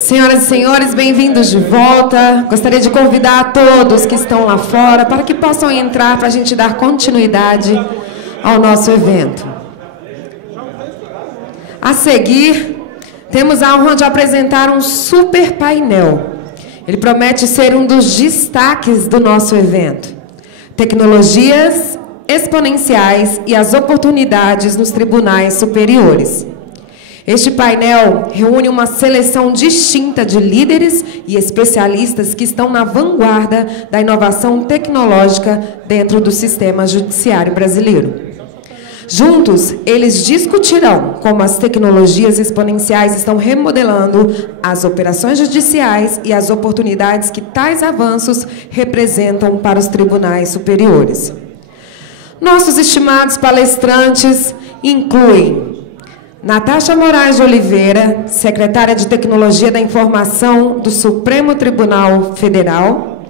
Senhoras e senhores, bem-vindos de volta. Gostaria de convidar a todos que estão lá fora para que possam entrar para a gente dar continuidade ao nosso evento. A seguir, temos a honra de apresentar um super painel. Ele promete ser um dos destaques do nosso evento. Tecnologias exponenciais e as oportunidades nos tribunais superiores. Este painel reúne uma seleção distinta de líderes e especialistas que estão na vanguarda da inovação tecnológica dentro do sistema judiciário brasileiro. Juntos, eles discutirão como as tecnologias exponenciais estão remodelando as operações judiciais e as oportunidades que tais avanços representam para os tribunais superiores. Nossos estimados palestrantes incluem Natasha Moraes de Oliveira, secretária de Tecnologia da Informação do Supremo Tribunal Federal.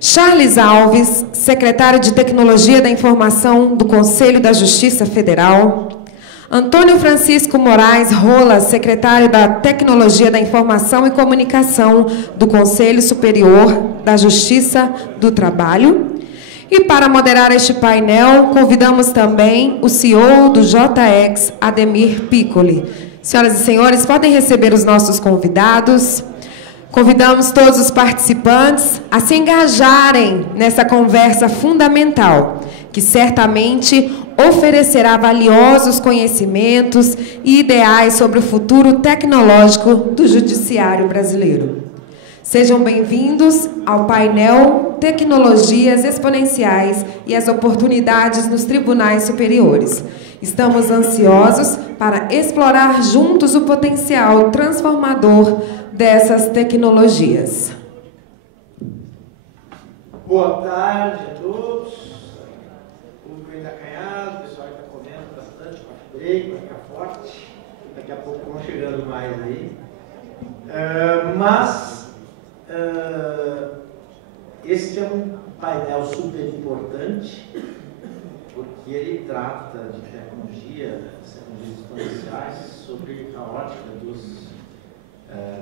Charles Alves, secretário de Tecnologia da Informação do Conselho da Justiça Federal. Antônio Francisco Moraes Rola, secretário da Tecnologia da Informação e Comunicação do Conselho Superior da Justiça do Trabalho. E para moderar este painel, convidamos também o CEO do JX, Ademir Piccoli. Senhoras e senhores, podem receber os nossos convidados. Convidamos todos os participantes a se engajarem nessa conversa fundamental, que certamente oferecerá valiosos conhecimentos e ideais sobre o futuro tecnológico do judiciário brasileiro. Sejam bem-vindos ao painel Tecnologias Exponenciais e as Oportunidades nos Tribunais Superiores. Estamos ansiosos para explorar juntos o potencial transformador dessas tecnologias. Boa tarde a todos. O público ainda acanhado, o pessoal está comendo bastante, break, vai ficar forte. Daqui a pouco vão chegando mais aí. Este é um painel super importante, porque ele trata de tecnologias exponenciais sobre a ótica dos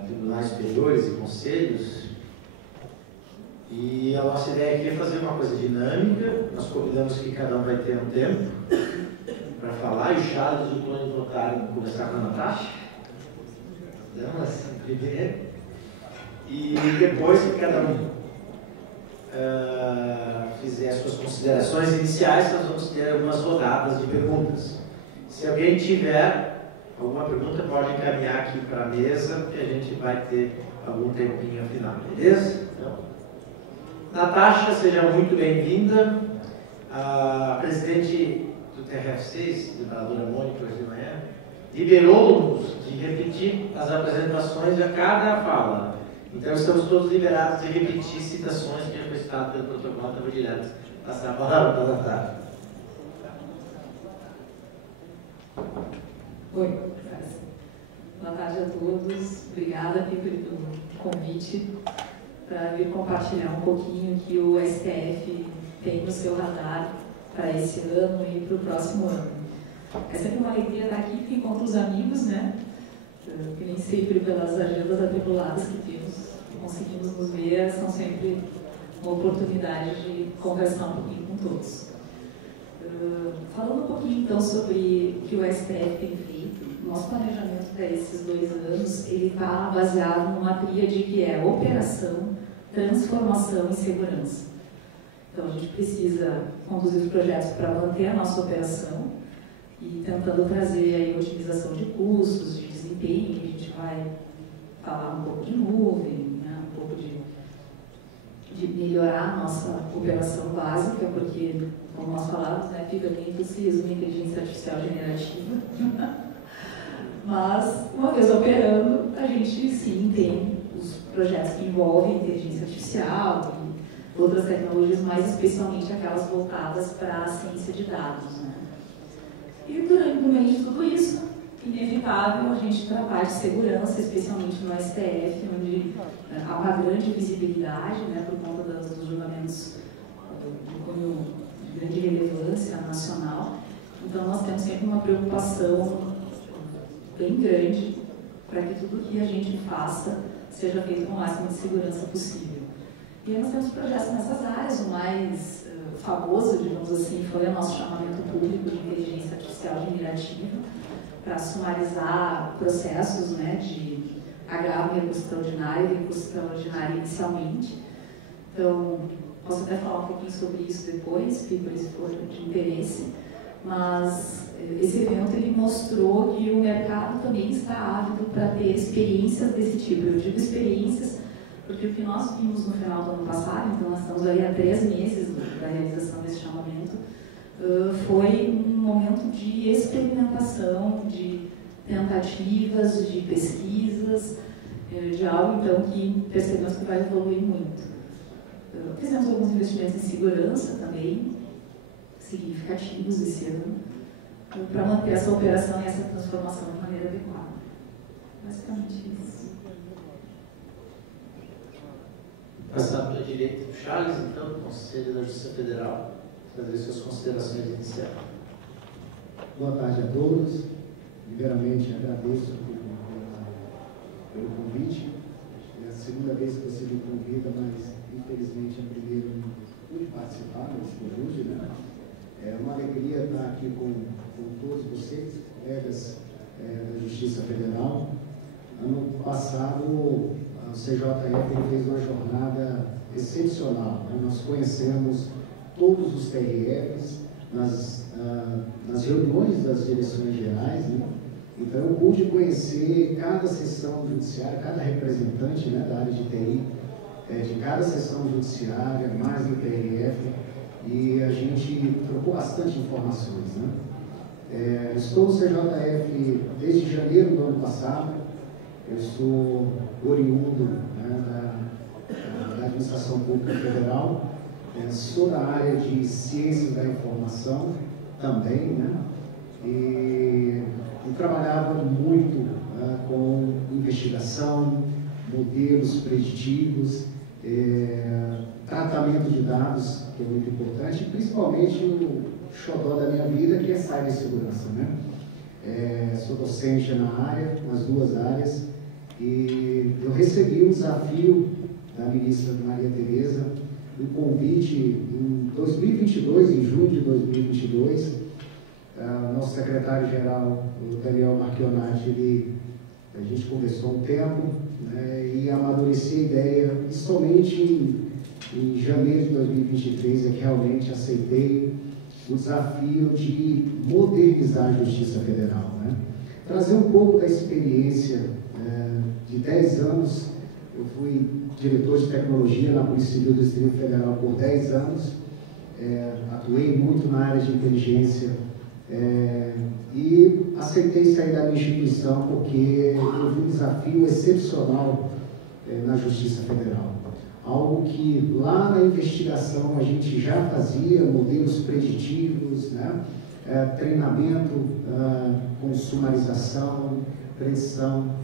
tribunais superiores e conselhos. E a nossa ideia aqui é fazer uma coisa dinâmica. Nós convidamos que cada um vai ter um tempo para falar, e o Charles e o Tony votarem começar com a Natasha. Então, assim, primeiro. E depois que cada um fizer as suas considerações iniciais, nós vamos ter algumas rodadas de perguntas. Se alguém tiver alguma pergunta, pode encaminhar aqui para a mesa, que a gente vai ter algum tempinho afinal, beleza? Então, Natasha, seja muito bem-vinda. A presidente do TRF6, a desembargadora Mônica, hoje de manhã, liberou-nos de repetir as apresentações a cada fala. Então, estamos todos liberados de repetir citações que já foi citado pelo protocolo, estava direto passar a palavra para a Natália. Oi, boa tarde a todos. Obrigada, Piccoli, pelo convite para vir compartilhar um pouquinho que o STF tem no seu radar para esse ano e para o próximo ano. É sempre uma alegria estar aqui, porque encontro os amigos, né? Que nem sempre pelas agendas atribuladas que temos, conseguimos nos ver, são sempre uma oportunidade de conversar um pouquinho com todos. Falando um pouquinho então sobre o que o STF tem feito, nosso planejamento para esses 2 anos, ele está baseado numa tríade que é operação, transformação e segurança. Então a gente precisa conduzir os projetos para manter a nossa operação e tentando trazer aí otimização de custos, de desempenho, que a gente vai falar um pouco de nuvem, né? Um pouco de melhorar a nossa operação básica, porque, como nós falamos, né, fica bem impossível uma inteligência artificial generativa. Mas, uma vez operando, a gente sim tem os projetos que envolvem inteligência artificial e outras tecnologias, mais especialmente aquelas voltadas para a ciência de dados, né? E no meio de tudo isso, inevitável a gente trabalha de segurança, especialmente no STF, onde há uma grande visibilidade, né, por conta dos julgamentos de cunho de grande relevância nacional. Então, nós temos sempre uma preocupação bem grande para que tudo que a gente faça seja feito com o máximo de segurança possível. E aí nós temos projetos nessas áreas. O mais famoso, digamos assim, foi o nosso chamamento público de inteligência artificial generativa, para sumarizar processos, né, de agravo e recurso extraordinário e recurso extraordinário inicialmente. Então, posso até falar um pouquinho sobre isso depois, se for de interesse, mas esse evento ele mostrou que o mercado também está ávido para ter experiências desse tipo. Eu digo experiências porque o que nós vimos no final do ano passado, então nós estamos aí há 3 meses da realização desse chamamento, foi um momento de experimentação, de tentativas, de pesquisas, de algo então que percebemos que vai evoluir muito. Fizemos alguns investimentos em segurança também, significativos esse ano, para manter essa operação e essa transformação de maneira adequada. Basicamente isso. Passar para a direita do Charles, então, do Conselho da Justiça Federal, fazer suas considerações iniciais. Boa tarde a todos. Primeiramente, agradeço pelo convite. É a segunda vez que você me convida, mas infelizmente a primeira eu não pude participar, mas por hoje, né? É uma alegria estar aqui com todos vocês, colegas da Justiça Federal. Ano passado, o CJF fez uma jornada excepcional, né? Nós conhecemos todos os TRFs nas reuniões das direções gerais, né? Então eu pude conhecer cada seção judiciária, cada representante, né, da área de TI, de cada seção judiciária, mais do TRF, e a gente trocou bastante informações, né? Estou no CJF desde janeiro do ano passado. Eu sou oriundo, né, da Administração Pública Federal, sou da área de Ciências da Informação também, né? E trabalhava muito com investigação, modelos preditivos, tratamento de dados, que é muito importante, e principalmente o xodó da minha vida, que é cibersegurança, né? Sou docente na área, nas 2 áreas, e eu recebi um desafio da ministra Maria Tereza, um convite em 2022, em junho de 2022, nosso secretário-geral, o Daniel Marchionati, a gente conversou um tempo, né, e amadureci a ideia, e somente em janeiro de 2023 é que realmente aceitei o desafio de modernizar a Justiça Federal, né? Trazer um pouco da experiência de 10 anos, eu fui diretor de tecnologia na Polícia Civil do Distrito Federal por 10 anos, atuei muito na área de inteligência, e aceitei sair da minha instituição porque eu vi um desafio excepcional na Justiça Federal. Algo que lá na investigação a gente já fazia, modelos preditivos, né? Treinamento com sumarização, predição.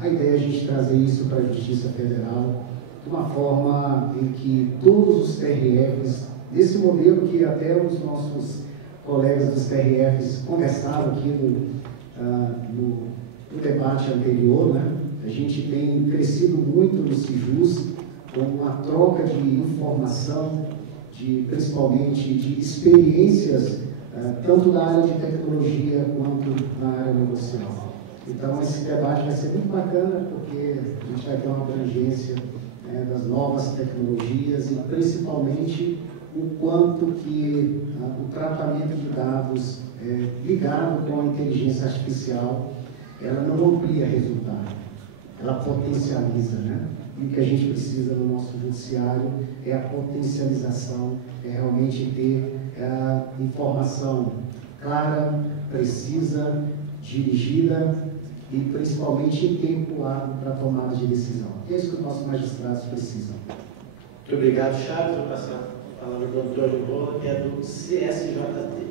A ideia é a gente trazer isso para a Justiça Federal de uma forma em que todos os TRFs, desse modelo que até os nossos colegas dos TRFs conversaram aqui no debate anterior, né? A gente tem crescido muito no CIJUS com a troca de informação, principalmente de experiências, tanto na área de tecnologia quanto na área negocial. Então, esse debate vai ser muito bacana, porque a gente vai ter uma abrangência das novas tecnologias e, principalmente, o quanto que o tratamento de dados ligado com a inteligência artificial, ela não amplia resultado, ela potencializa, né? E o que a gente precisa no nosso judiciário é a potencialização, é realmente ter informação clara, precisa, dirigida e principalmente em tempo hábil para a tomada de decisão. É isso que os nossos magistrados precisam. Muito obrigado, Charles. Vou passar a palavra do Antônio Rola, que é do CSJT.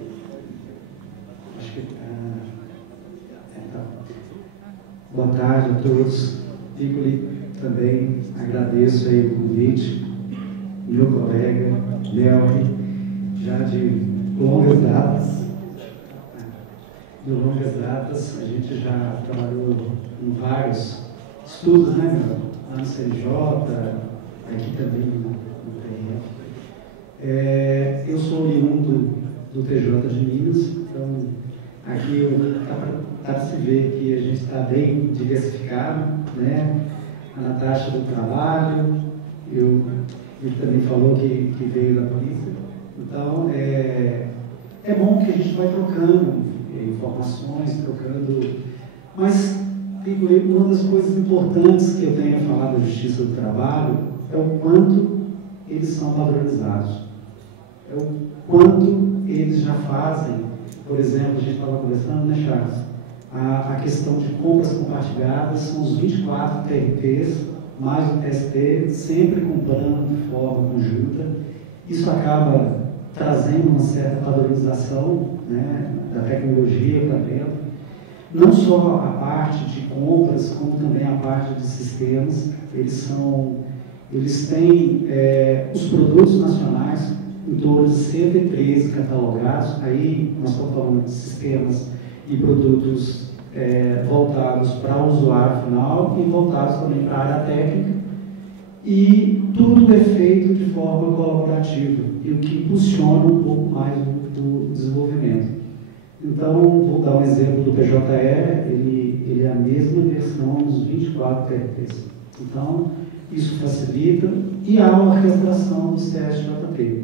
Acho que boa tarde a todos. Fico também agradeço aí o convite, meu colega Léo, já de longas datas. de longas datas, a gente já trabalhou em vários estudos, né, lá no CNJ, aqui também no TRF. Eu sou oriundo do TJ de Minas, então aqui dá para se ver que a gente está bem diversificado, né? A Natasha do trabalho, ele também falou que veio da polícia. Então, é bom que a gente vai trocando informações, mas uma das coisas importantes que eu tenho a falar da Justiça do Trabalho é o quanto eles são padronizados, é o quanto eles já fazem. Por exemplo, a gente estava conversando, né, Charles? A questão de compras compartilhadas, são os 24 TRPs, mais o TST, sempre comprando de forma conjunta. Isso acaba trazendo uma certa padronização, né, da tecnologia para dentro. Não só a parte de compras, como também a parte de sistemas. Eles têm os produtos nacionais, em torno de 113 catalogados. Aí nós estamos falando de sistemas e produtos voltados para o usuário final e voltados também para a área técnica. E tudo é feito de forma colaborativa, e o que impulsiona um pouco mais o desenvolvimento. Então, vou dar um exemplo do PJE, ele é a mesma versão dos 24 TRPs. Então, isso facilita, e há uma orquestração dos TSJP.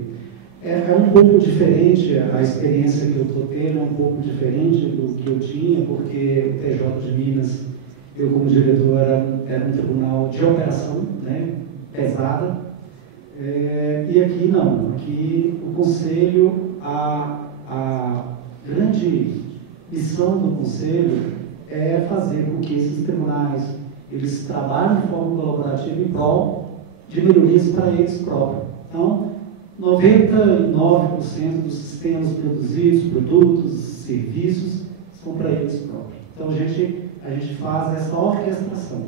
É um pouco diferente, a experiência que eu estou tendo é um pouco diferente do que eu tinha, porque o TJ de Minas, eu como diretor, era um tribunal de operação, né, pesada, e aqui não. Aqui o Conselho, a grande missão do Conselho é fazer com que esses tribunais eles trabalhem de forma colaborativa em prol de melhorias para eles próprios. Então, 99% dos sistemas produzidos, produtos, serviços, são para eles próprios. Então, a gente faz essa orquestração.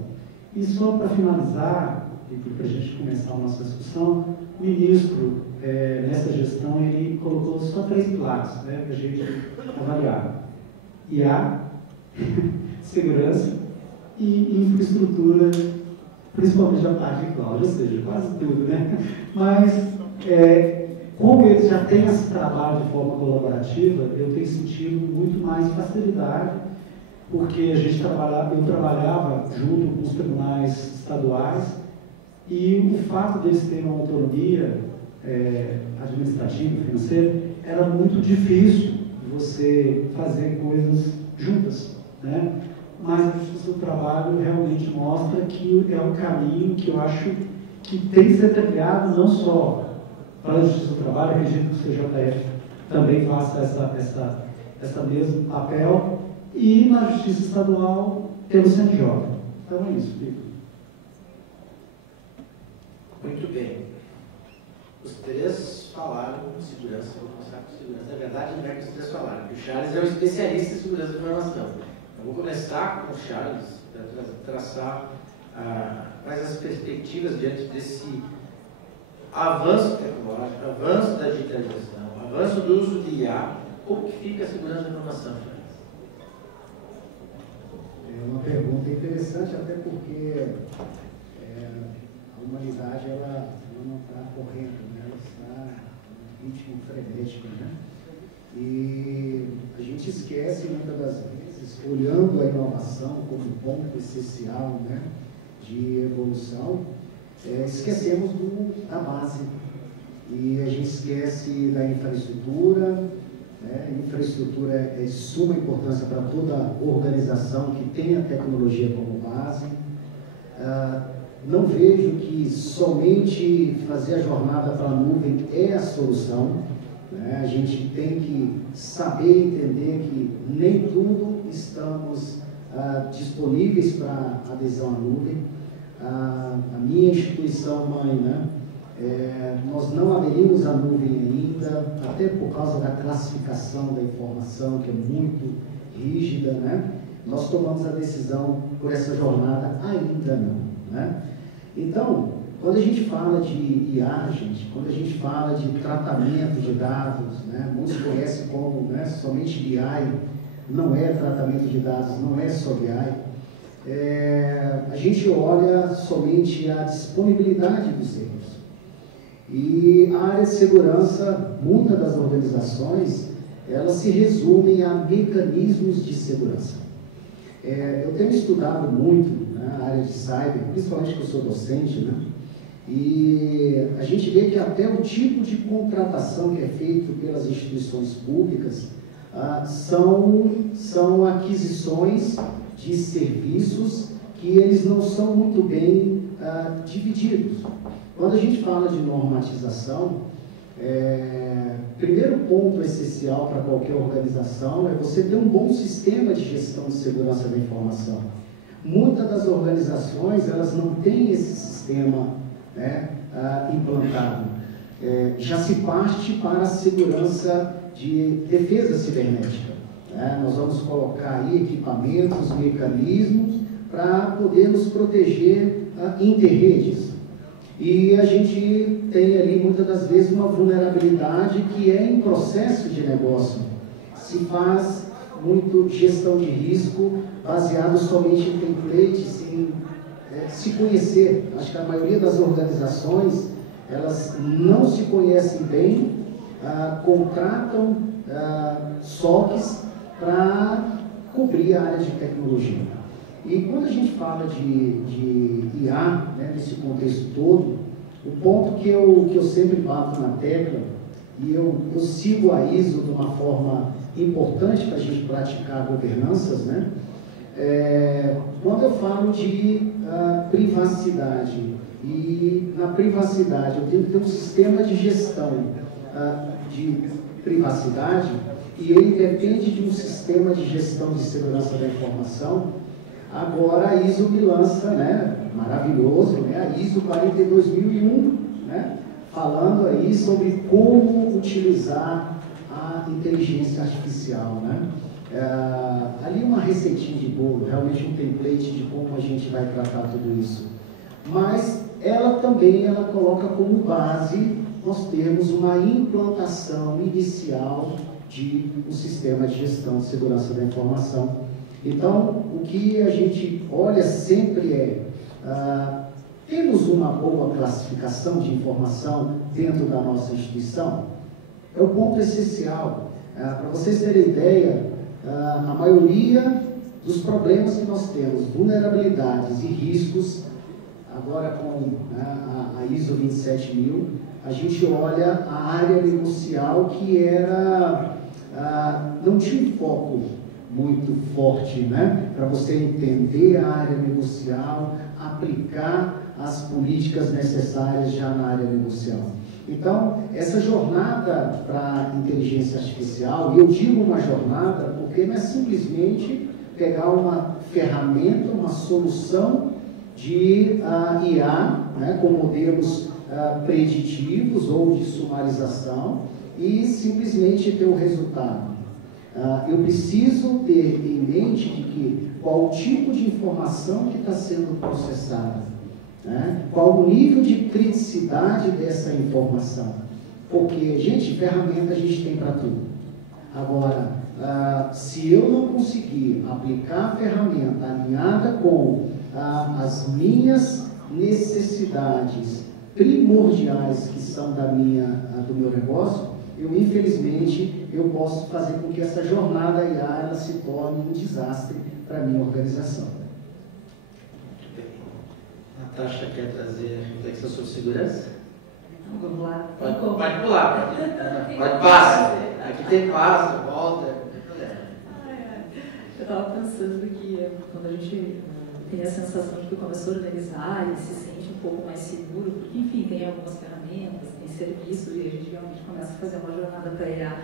E só para finalizar, e para a gente começar a nossa discussão, o ministro, nessa gestão, ele colocou só 3 pilares, né, para a gente avaliar: IA, segurança e infraestrutura, principalmente a parte de cloud, ou seja, quase tudo, né? Mas, como eles já têm esse trabalho de forma colaborativa, eu tenho sentido muito mais facilidade, porque eu trabalhava junto com os tribunais estaduais, e o fato deles terem uma autonomia administrativa, financeira, era muito difícil você fazer coisas juntas, né? Mas a Justiça do Trabalho realmente mostra que é um caminho que eu acho que tem que ser trilhado não só para a Justiça do Trabalho, acredito que o CJF também faça essa mesmo papel, e na Justiça Estadual pelo CNJ. Então é isso, Pico. Muito bem. Os 3 falaram com segurança, vou começar com segurança. Na verdade, não é que os 3 falaram, porque o Charles é um especialista em segurança da informação. Eu vou começar com o Charles para traçar quais as perspectivas diante desse avanço tecnológico, avanço da digitalização, avanço do uso de IA. Como que fica a segurança da informação, Charles? É uma pergunta interessante, até porque a humanidade ela não está correndo, né? Ela está em ritmo frenético, né? E a gente esquece muitas das vezes, olhando a inovação como ponto essencial, né, de evolução, esquecemos da base. E a gente esquece da infraestrutura, né? Infraestrutura é de suma importância para toda organização que tem a tecnologia como base. Não vejo que somente fazer a jornada para a nuvem é a solução, né? A gente tem que saber entender que nem tudo estamos disponíveis para adesão à nuvem. A minha instituição mãe, né? Nós não aderimos à nuvem ainda, até por causa da classificação da informação, que é muito rígida, né? Nós tomamos a decisão por essa jornada ainda não, né? Então, quando a gente fala de IA, gente, quando a gente fala de tratamento de dados, né, muitos conhecem como, né, somente BI, não é tratamento de dados, não é só BI. A gente olha somente a disponibilidade do serviço. E a área de segurança, muitas das organizações, elas se resumem a mecanismos de segurança. Eu tenho estudado muito, né, a área de cyber, principalmente que eu sou docente, né? E a gente vê que até o tipo de contratação que é feito pelas instituições públicas são aquisições de serviços que eles não são muito bem divididos. Quando a gente fala de normatização, primeiro ponto essencial para qualquer organização é você ter um bom sistema de gestão de segurança da informação. Muitas das organizações, elas não têm esse sistema, né, implantado. Já se parte para a segurança de defesa cibernética. Nós vamos colocar aí equipamentos, mecanismos para poder nos proteger interredes. E a gente tem ali, muitas das vezes, uma vulnerabilidade que é em processo de negócio. Se faz muito gestão de risco baseado somente em templates, sem se conhecer. Acho que a maioria das organizações, elas não se conhecem bem, contratam SOCs para cobrir a área de tecnologia. E quando a gente fala de IA, né, nesse contexto todo, o ponto que eu sempre bato na tecla, e eu sigo a ISO de uma forma importante para a gente praticar governanças, né? Quando eu falo de privacidade, e na privacidade eu tenho que ter um sistema de gestão de privacidade, e ele depende de um sistema de gestão de segurança da informação. Agora a ISO me lança, né, maravilhoso, né, a ISO 42001, né, falando aí sobre como utilizar a inteligência artificial, né. Ali uma receitinha de bolo, realmente um template de como a gente vai tratar tudo isso. Mas ela também coloca como base nós termos uma implantação inicial de um sistema de gestão de segurança da informação. Então, o que a gente olha sempre temos uma boa classificação de informação dentro da nossa instituição? É o ponto essencial. Para vocês terem ideia, a maioria dos problemas que nós temos, vulnerabilidades e riscos, agora com a ISO 27000, a gente olha a área negocial que não tinha um foco muito forte, né? Para você entender a área negocial, aplicar as políticas necessárias já na área negocial. Então, essa jornada para a inteligência artificial, e eu digo uma jornada porque não é simplesmente pegar uma ferramenta, uma solução de IA, né, com modelos preditivos ou de sumarização e simplesmente ter o resultado. Eu preciso ter em mente de que qual o tipo de informação que está sendo processada, né? Qual o nível de criticidade dessa informação. Porque, gente, ferramenta a gente tem para tudo. Agora, se eu não conseguir aplicar a ferramenta alinhada com as minhas necessidades primordiais que são do meu negócio, infelizmente, eu posso fazer com que essa jornada IA ela se torne um desastre para a minha organização. Natasha quer trazer reflexão sobre segurança? Vamos lá. Pode pular, pode passar. Aqui tem passo, volta. Eu estava pensando que quando a gente tem a sensação de que começou a organizar e se sente um pouco mais seguro, porque, enfim, tem algumas ferramentas, tem serviços, e a gente realmente começa a fazer uma jornada para IA,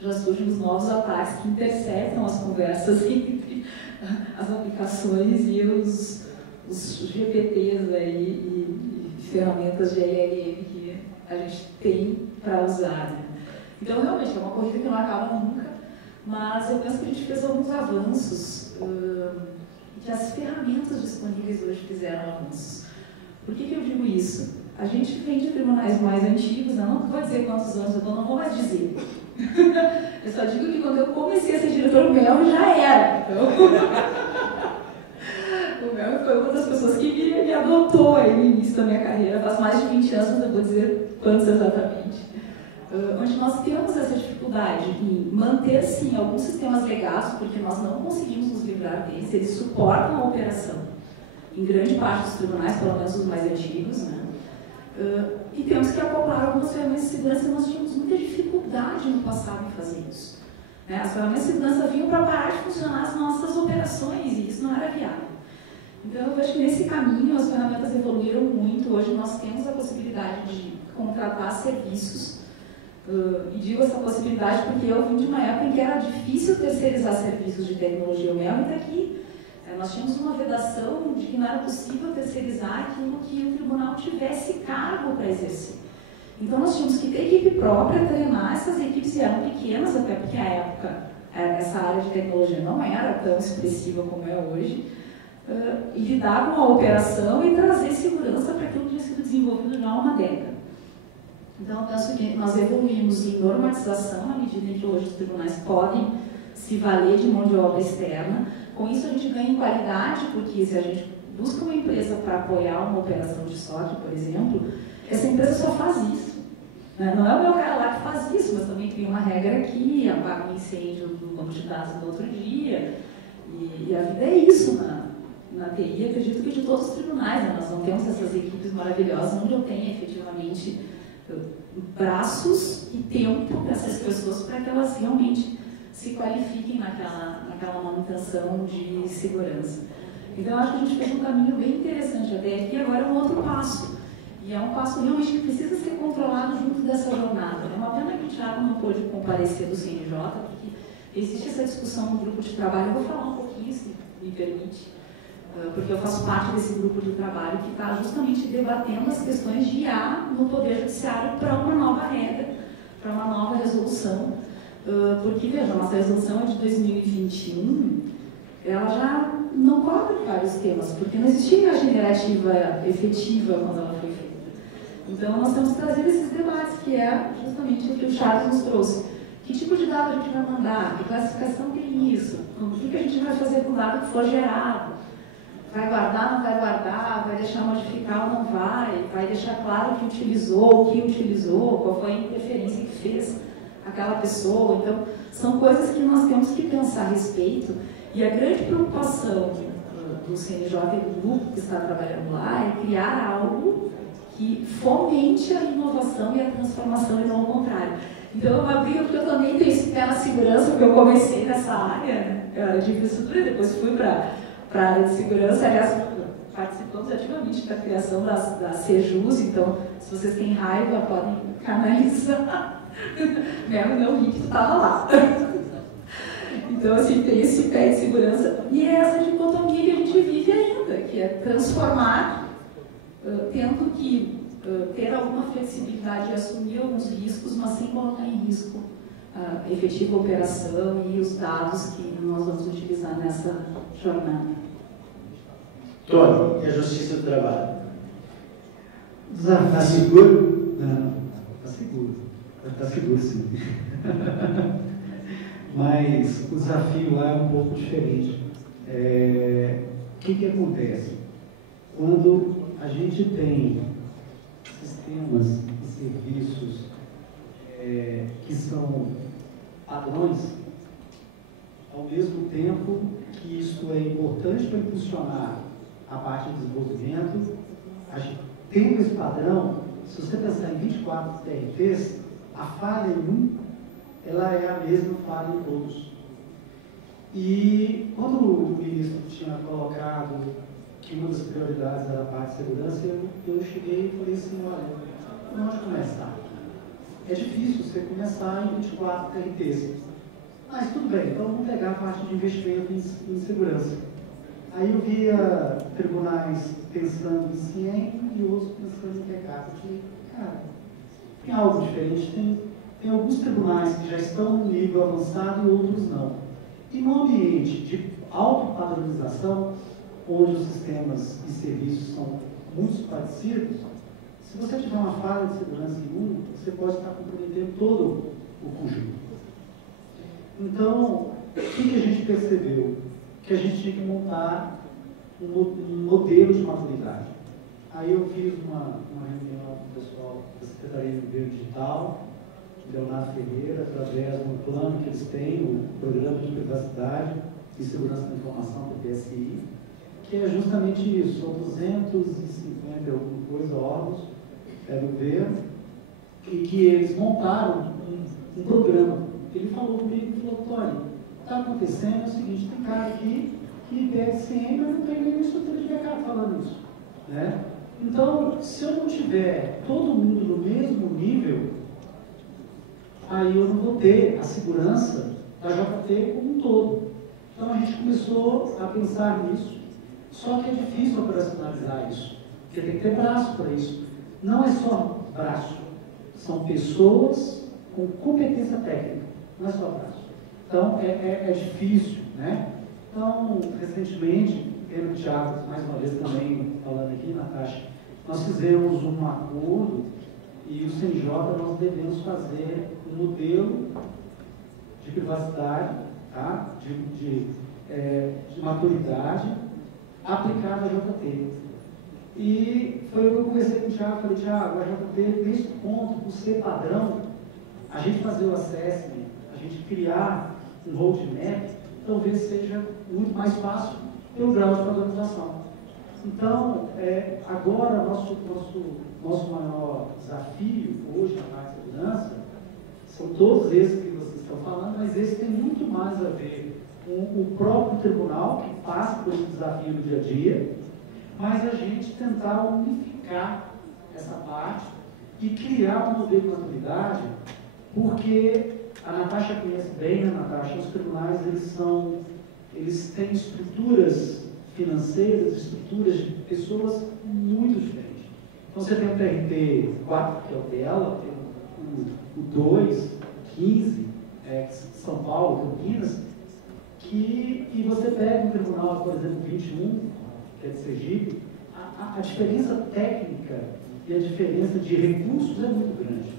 já surgem os novos ataques que interceptam as conversas entre as aplicações e os GPTs aí, e ferramentas de LLM que a gente tem para usar, né? Então, realmente, é uma corrida que não acaba nunca, mas eu penso que a gente fez alguns avanços, que as ferramentas disponíveis hoje fizeram avanços. Por que eu digo isso? A gente vem de tribunais mais antigos, né? Não vou dizer quantos anos, eu não vou mais dizer. Eu só digo que quando eu comecei a ser diretor, o Mel já era. Então, o Mel foi uma das pessoas que me adotou aí no início da minha carreira. Faz mais de 20 anos, não vou dizer quantos exatamente. Onde nós temos essa dificuldade em manter, sim, alguns sistemas legados, porque nós não conseguimos nos livrar deles, eles suportam a operação, em grande parte dos tribunais, pelo menos os mais antigos, né? E temos que acoplar algumas ferramentas de segurança, e nós tínhamos muita dificuldade no passado em fazer isso. As ferramentas de segurança vinham para parar de funcionar as nossas operações, e isso não era viável. Então, eu vejo que nesse caminho as ferramentas evoluíram muito. Hoje nós temos a possibilidade de contratar serviços. E digo essa possibilidade porque eu vim de uma época em que era difícil terceirizar serviços de tecnologia. O MEL está aqui. Nós tínhamos uma vedação de que não era possível terceirizar aquilo que o tribunal tivesse cargo para exercer. Então nós tínhamos que ter equipe própria, treinar essas equipes, eram pequenas, até porque à época essa área de tecnologia não era tão expressiva como é hoje, e lidar com a operação e trazer segurança para aquilo que tinha sido desenvolvido já há uma década. Então, eu penso que nós evoluímos em normatização à medida em que hoje os tribunais podem se valer de mão de obra externa. Com isso, a gente ganha em qualidade, porque se a gente busca uma empresa para apoiar uma operação de SOC, por exemplo, essa empresa só faz isso. Não é o meu cara lá que faz isso, mas também cria uma regra aqui, apaga um incêndio do banco de dados no outro dia. E a vida é isso na TI, acredito que de todos os tribunais. Nós não temos essas equipes maravilhosas onde eu tenho efetivamente braços e tempo dessas pessoas para que elas realmente se qualifiquem naquela manutenção de segurança. Então, eu acho que a gente fez um caminho bem interessante até aqui. Agora é um outro passo. E é um passo realmente que precisa ser controlado junto dessa jornada. É uma pena que o Thiago não pôde comparecer do CNJ, porque existe essa discussão no grupo de trabalho. Eu vou falar um pouquinho, se me permite, porque eu faço parte desse grupo de trabalho que está justamente debatendo as questões de IA no Poder Judiciário para uma nova regra, para uma nova resolução. Porque, veja, a nossa resolução é de 2021, ela já não cobre vários temas, porque não existia a generativa efetiva quando ela foi feita. Então, nós temos que trazer esses debates, que é justamente o que o Charles nos trouxe. Que tipo de dado a gente vai mandar? Que classificação tem isso? O que a gente vai fazer com o dado que for gerado? Vai guardar, não vai guardar? Vai deixar modificar ou não vai? Vai deixar claro o que utilizou, o que utilizou, qual foi a interferência que fez aquela pessoa? Então, são coisas que nós temos que pensar a respeito. E a grande preocupação do CNJ e do grupo que está trabalhando lá é criar algo que fomente a inovação e a transformação e não o contrário. Então, é uma briga, porque eu também tenho esse pé na segurança, porque eu comecei nessa área de infraestrutura e depois fui para a área de segurança. Aliás, participamos ativamente da criação da Sejus, então, se vocês têm raiva, podem canalizar. Não ri que tu estava lá. Então, assim, tem esse pé de segurança. E é essa dicotomia que a gente vive ainda, que é transformar, tendo que ter alguma flexibilidade e assumir alguns riscos, mas sem colocar em risco a efetiva operação e os dados que nós vamos utilizar nessa jornada. Tony, e a Justiça do Trabalho? Está seguro? Não, está seguro. Está seguro, sim. Mas o desafio lá é um pouco diferente. O que acontece? Quando a gente tem sistemas e serviços que são padrões, ao mesmo tempo que isso é importante para impulsionar a parte de desenvolvimento, tendo esse padrão, se você pensar em 24 TRTs, a falha em um, ela é a mesma falha em todos. E quando o ministro tinha colocado que uma das prioridades era a parte de segurança, eu cheguei e falei assim, olha, por onde começar? É difícil você começar em 24 TRTs. Mas tudo bem, então vamos pegar a parte de investimento em segurança. Aí eu via tribunais pensando em CIEM e outros pensando em pecado. Eu falei, cara, tem algo diferente, tem alguns tribunais que já estão no nível avançado e outros não. E no ambiente de autopadronização, onde os sistemas e serviços são muito parecidos, se você tiver uma falha de segurança em um, você pode estar comprometendo todo o conjunto. Então, o que a gente percebeu? Que a gente tinha que montar um modelo de maturidade. Aí eu fiz uma reunião com o pessoal da Secretaria de Governo Digital, Leonardo Ferreira, através do plano que eles têm, o Programa de Privacidade e Segurança da Informação do PSI, que é justamente isso, são 250 alguma coisa órgãos do governo, e que eles montaram um programa. Ele falou comigo, falou, Tony, está acontecendo é o seguinte, tem cara aqui que pede CM, mas não tem nenhuma estrutura de mercado falando isso. Né? Então, se eu não tiver todo mundo no mesmo nível, aí eu não vou ter a segurança da JT como um todo. Então a gente começou a pensar nisso, só que é difícil operacionalizar isso, porque tem que ter braço para isso. Não é só braço, são pessoas com competência técnica, não é só braço. Então é difícil, né? Então, recentemente, o Thiago, mais uma vez também falando aqui, Natasha, nós fizemos um acordo e o CNJ nós devemos fazer um modelo de privacidade, tá? de maturidade aplicado à JT. E foi o que eu conversei com o Thiago, falei, Thiago, a JT, nesse ponto, por ser padrão, a gente fazer o assessment, a gente criar um roadmap, talvez seja muito mais fácil pelo grau de padronização. Então, agora, nosso maior desafio hoje na parte de segurança são todos esses que vocês estão falando, mas esse tem muito mais a ver com o próprio tribunal, que passa por esse desafio no dia a dia, mas a gente tentar unificar essa parte e criar um modelo de maturidade, porque a Natasha conhece bem, né, Natasha? Os tribunais, eles têm estruturas financeiras, estruturas de pessoas muito diferentes. Então você tem o TRT 4, que é o dela, tem o 2, 15, São Paulo, Campinas, e você pega um tribunal, por exemplo, 21, que é de Sergipe, a diferença técnica e a diferença de recursos é muito grande.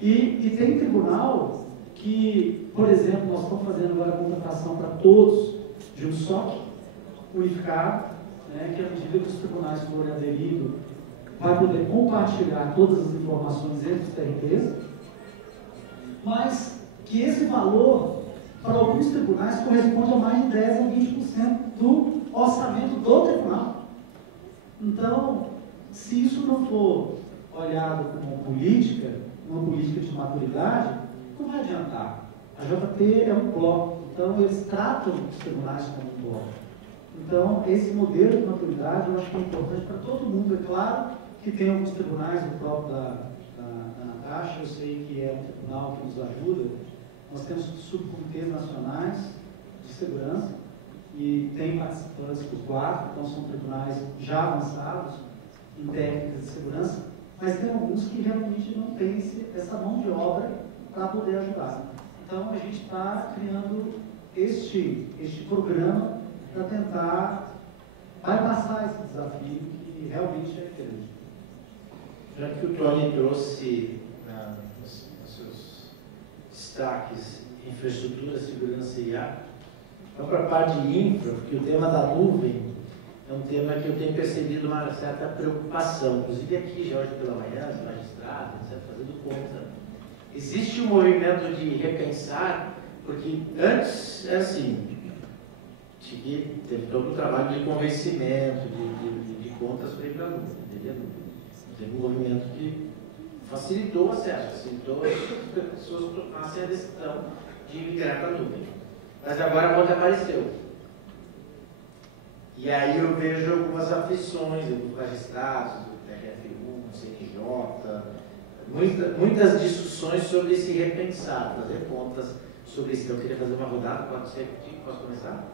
E tem tribunal que, por exemplo, nós estamos fazendo agora a contratação para todos de um SOC unificado, né, que à medida que os tribunais forem aderidos, vai poder compartilhar todas as informações entre os TRTs, mas que esse valor, para alguns tribunais, corresponde a mais de 10% a 20% do orçamento do tribunal. Então, se isso não for olhado como uma política de maturidade, não vai adiantar. A JT é um bloco, então eles tratam os tribunais como um bloco. Então, esse modelo de maturidade eu acho que é importante para todo mundo. É claro que tem alguns tribunais, o próprio da Natasha, eu sei que é um tribunal que nos ajuda. Nós temos subcomitês nacionais de segurança e tem participantes por 4, então são tribunais já avançados em técnicas de segurança, mas tem alguns que realmente não têm essa mão de obra para poder ajudar. Então, a gente está criando este programa para tentar bypassar esse desafio que realmente é grande. Já que o Tony trouxe nos seus destaques infraestrutura, segurança e IA, então para a parte de infra, porque o tema da nuvem é um tema que eu tenho percebido uma certa preocupação, inclusive aqui já hoje pela manhã, os magistrados, etc., fazendo conta. Existe um movimento de repensar, porque antes era assim, teve todo o trabalho de convencimento, de contas para ir para a nuvem, entendeu? Teve um movimento que facilitou o acesso, facilitou as pessoas tomassem a decisão de migrar para a nuvem. Mas agora a conta apareceu. E aí eu vejo algumas aflições dos magistrados, do TRF1, do CNJ, muitas discussões sobre esse repensar, fazer contas sobre isso. Então eu queria fazer uma rodada, pode ser aqui, posso começar?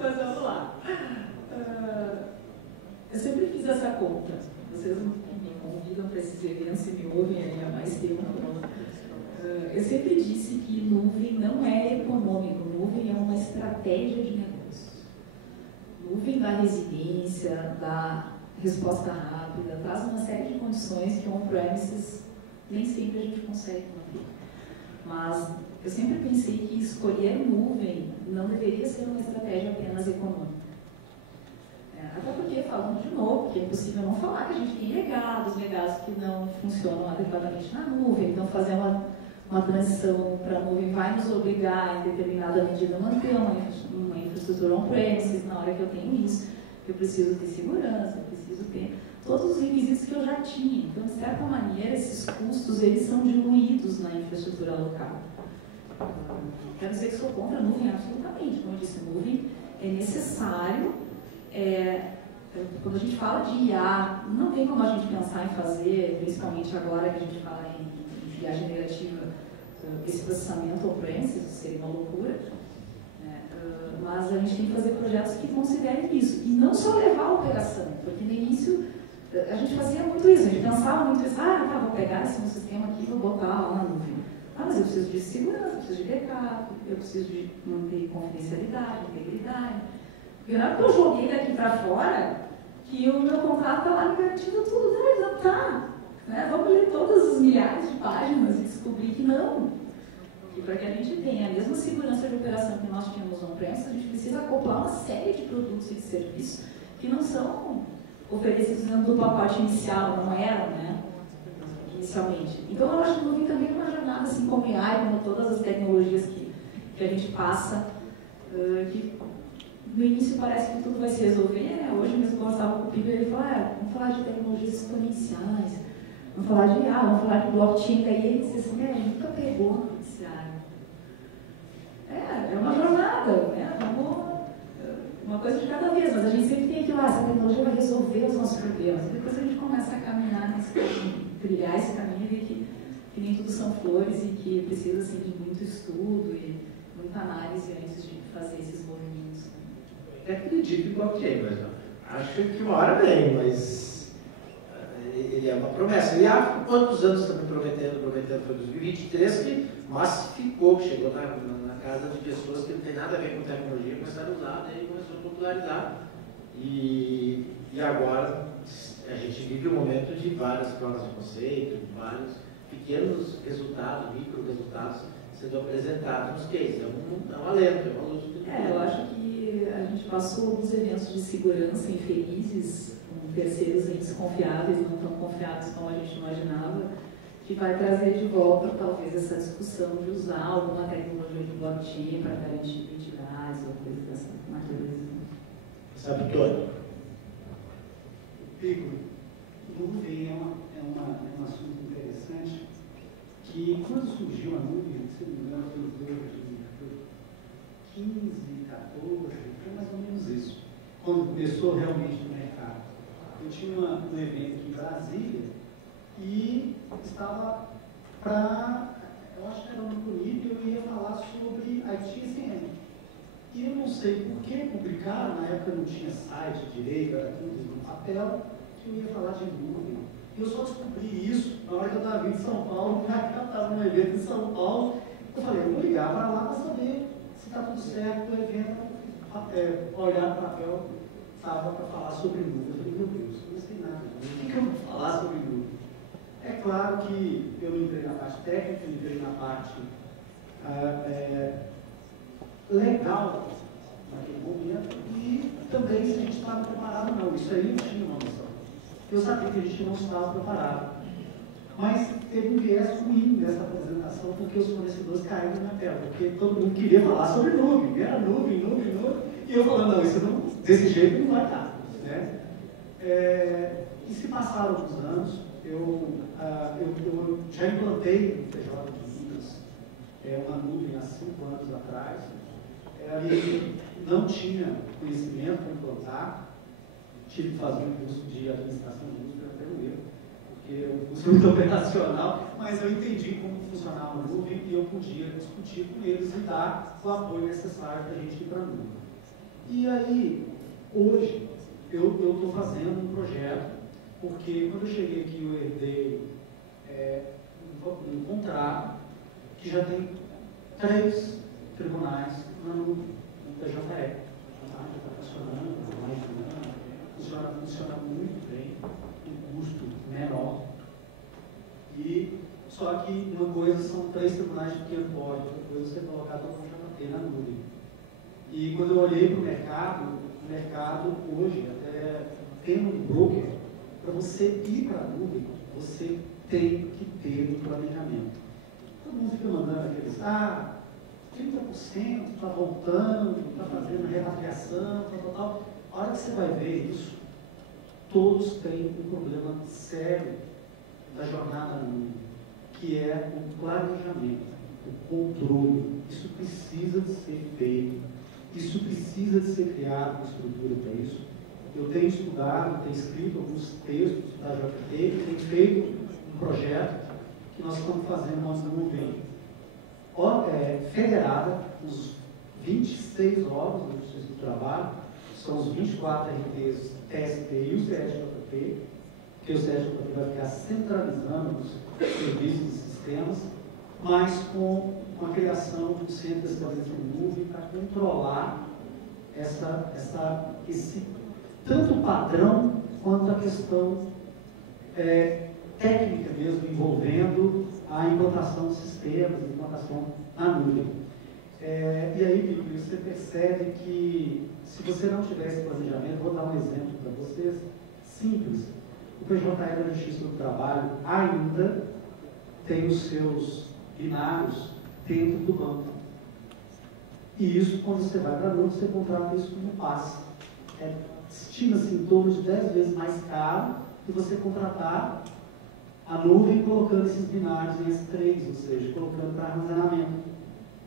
Mas vamos lá. Eu sempre fiz essa conta. Vocês me convidam para esses eventos e me ouvem aí há mais tempo. Eu sempre disse que nuvem não é econômico, nuvem é uma estratégia de negócio. Nuvem dá resiliência, dá resposta rápida, traz uma série de condições que on-premises nem sempre a gente consegue manter. Mas eu sempre pensei que escolher nuvem não deveria ser uma estratégia apenas econômica. Até porque, falando de novo, porque é impossível não falar que a gente tem legados que não funcionam adequadamente na nuvem, então fazer uma transição para a nuvem vai nos obrigar, em determinada medida, a manter uma infraestrutura on-premises. Na hora que eu tenho isso, eu preciso ter segurança, eu preciso ter todos os requisitos que eu já tinha. Então, de certa maneira, esses custos eles são diluídos na infraestrutura local. Quero dizer que sou contra a nuvem absolutamente. Como eu disse, a nuvem é necessário. Quando a gente fala de IA, não tem como a gente pensar em fazer, principalmente agora que a gente fala em IA generativa, esse processamento on-premises, seria uma loucura. Mas a gente tem que fazer projetos que considerem isso. E não só levar a operação, porque no início a gente fazia muito isso, a gente pensava muito isso, vou pegar esse meu sistema aqui e vou botar lá na nuvem. Mas eu preciso de segurança, eu preciso de backup, eu preciso de manter confidencialidade, integridade. Porque na hora que eu joguei daqui para fora, que o meu contrato está lá me garantindo tudo, não está. Vamos ler todas as milhares de páginas e descobrir que não. E para que a gente tenha a mesma segurança de operação que nós tínhamos on-premise, a gente precisa acoplar uma série de produtos e de serviços que não são oferecidos dentro do pacote inicial, não eram, inicialmente. Então, eu acho que a nuvem também é uma jornada, assim como AI, como todas as tecnologias que a gente passa, que no início parece que tudo vai se resolver, Hoje mesmo, quando eu estava com o Piper, ele falou, vamos falar de tecnologias exponenciais, vamos falar de IA, vamos falar de blockchain, daí ele disse assim, nunca pegou no noticiário. É uma jornada, uma coisa de cada vez, mas a gente sempre tem que essa tecnologia vai resolver os nossos problemas. E depois a gente começa a caminhar nesse caminho, trilhar esse caminho e ver que nem tudo são flores e que precisa assim, de muito estudo e muita análise antes de fazer esses movimentos. Eu acredito em blockchain, mas acho que uma hora vem, mas ele é uma promessa. E há quantos anos também prometendo, foi 2023 que massificou, que chegou na casa de pessoas que não tem nada a ver com tecnologia, começaram a usar, daí começou a popularizar. E agora a gente vive um momento de várias provas de conceito, vários pequenos resultados, micro resultados sendo apresentados nos cases. É um alento, é uma luz. Eu acho que a gente passou alguns eventos de segurança infelizes, com terceiros desconfiáveis, não tão confiáveis como a gente imaginava, que vai trazer de volta, talvez, essa discussão de usar alguma tecnologia de blockchain para garantir identidades ou coisas dessa natureza. Sabe, Tony? Igor, nuvem é um assunto interessante que, quando surgiu a nuvem, se não me engano, foi em 2015, 14, foi mais ou menos isso, quando começou realmente no mercado. Eu tinha um evento aqui em Brasília e estava eu acho que era no Unip, eu ia falar sobre ITSM. E eu não sei por que publicaram, na época não tinha site direito, era tudo no papel, que eu ia falar de nuvem. E eu só descobri isso na hora que eu estava vindo de São Paulo, eu estava num evento em São Paulo, eu falei, eu vou ligar para lá para saber se está tudo certo, o evento, olhar no papel, estava para falar sobre nuvem. Eu falei, meu Deus, eu não sei nada, o que eu vou falar sobre nuvem? É claro que eu não entrei na parte técnica, eu entrei na parte legal naquele momento e também se a gente estava preparado ou não. Isso aí eu tinha uma noção. Eu sabia que a gente não estava preparado. Mas teve um viés ruim nessa apresentação porque os fornecedores caíram na tela, porque todo mundo queria falar sobre nuvem, era nuvem, e eu falando, não, isso não, desse jeito não vai dar. E se passaram alguns anos, eu já implantei no TJ de Minas uma nuvem há 5 anos atrás, e não tinha conhecimento para implantar, tive que fazer um curso de administração de nuvem, até um erro, porque é um curso muito operacional, mas eu entendi como funcionava a nuvem e eu podia discutir com eles e dar o apoio necessário para a gente ir para a nuvem. E aí, hoje, eu estou fazendo um projeto, porque quando eu cheguei aqui eu herdei um contrato que já tem 3 tribunais na nuvem, no TJE. Já está funcionando há mais de um ano, funciona muito bem, um custo menor. E que uma coisa são 3 tribunais de pequeno porte, outra coisa é você colocar todo mundo na nuvem. E quando eu olhei para o mercado hoje, até tendo um broker, para você ir para a nuvem, você tem que ter um planejamento. Todo mundo fica mandando aqueles, 30% está voltando, está fazendo repatriação, tal. A hora que você vai ver isso, todos têm um problema sério da jornada na nuvem, que é o planejamento, o controle. Isso precisa de ser feito, isso precisa de ser criado uma estrutura para isso. Eu tenho estudado, tenho escrito alguns textos da JT, tenho feito um projeto que nós estamos fazendo uma nuvem federada, os 26 órgãos da Justiça do Trabalho, são os 24 RTs TST e o CSJP, que o CSJP vai ficar centralizando os serviços e sistemas, mas com a criação de um centro de excelência em nuvem para controlar esse tanto o padrão quanto a questão técnica mesmo, envolvendo a implantação de sistemas, a implantação na nuvem. E aí, Pico, você percebe que se você não tiver esse planejamento, vou dar um exemplo para vocês, simples. O PJE da Justiça do Trabalho ainda tem os seus binários dentro do banco. E isso, quando você vai para a nuvem, você contrata isso como passe. Estima-se em torno de 10 vezes mais caro do que você contratar a nuvem colocando esses binários em S3, ou seja, colocando para armazenamento.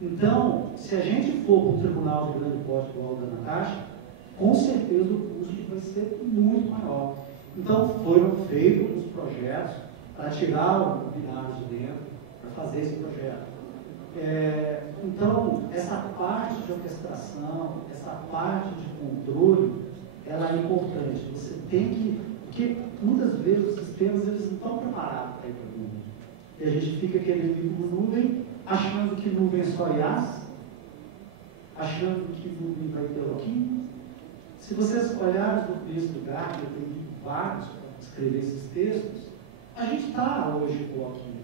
Então, se a gente for para um tribunal de grande porte igual o da Natasha, com certeza o custo vai ser muito maior. Então, foram feitos alguns projetos para tirar o binário de dentro, para fazer esse projeto. Então, essa parte de orquestração, essa parte de controle, ela é importante. Você tem que... Porque muitas vezes os sistemas eles não estão preparados para ir para a nuvem. E a gente fica querendo ir para uma nuvem, achando que nuvem é só IaaS, achando que nuvem vai ter loquinho. Se vocês olharem os documentos do Gartner, tem vários para escrever esses textos, a gente está hoje com loquinho.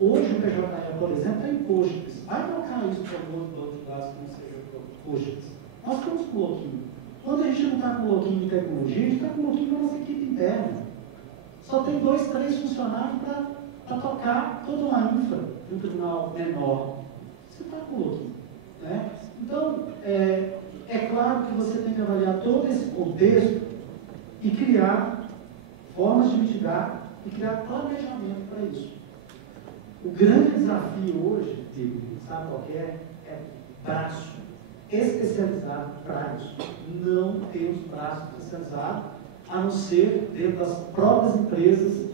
Hoje o PJE, por exemplo, tem Postgres. Vai trocar isso para um outro banco de dados que não seja Postgres. Nós estamos com loquinho. Quando a gente não está com loquinho de tecnologia, a gente está com loquinho na nossa equipe interna. Só tem 2, 3 funcionários para tocar toda uma infra de um tribunal menor. Você está com loquinho. Né? Então, é claro que você tem que avaliar todo esse contexto e criar formas de mitigar e criar planejamento para isso. O grande desafio hoje, sabe qual que é? É braço especializado para isso. Não temos braço especializado, a não ser dentro das próprias empresas,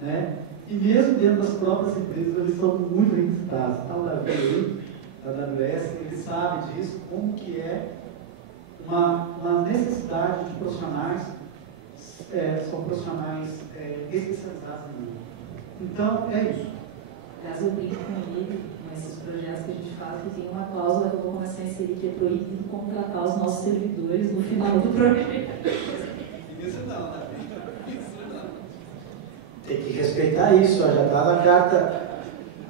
né? E mesmo dentro das próprias empresas, eles são muito requisitados. Então, da AWS, ele sabe disso, como que é uma necessidade de profissionais, são profissionais especializados em nuvem. Então, é isso. Aliás, eu brinco comigo, nesses projetos que a gente faz, que tem uma cláusula que eu vou começar a inserir, que é proibido contratar os nossos servidores no final do projeto. Isso não, né? Tem que respeitar isso, ó, já está na carta,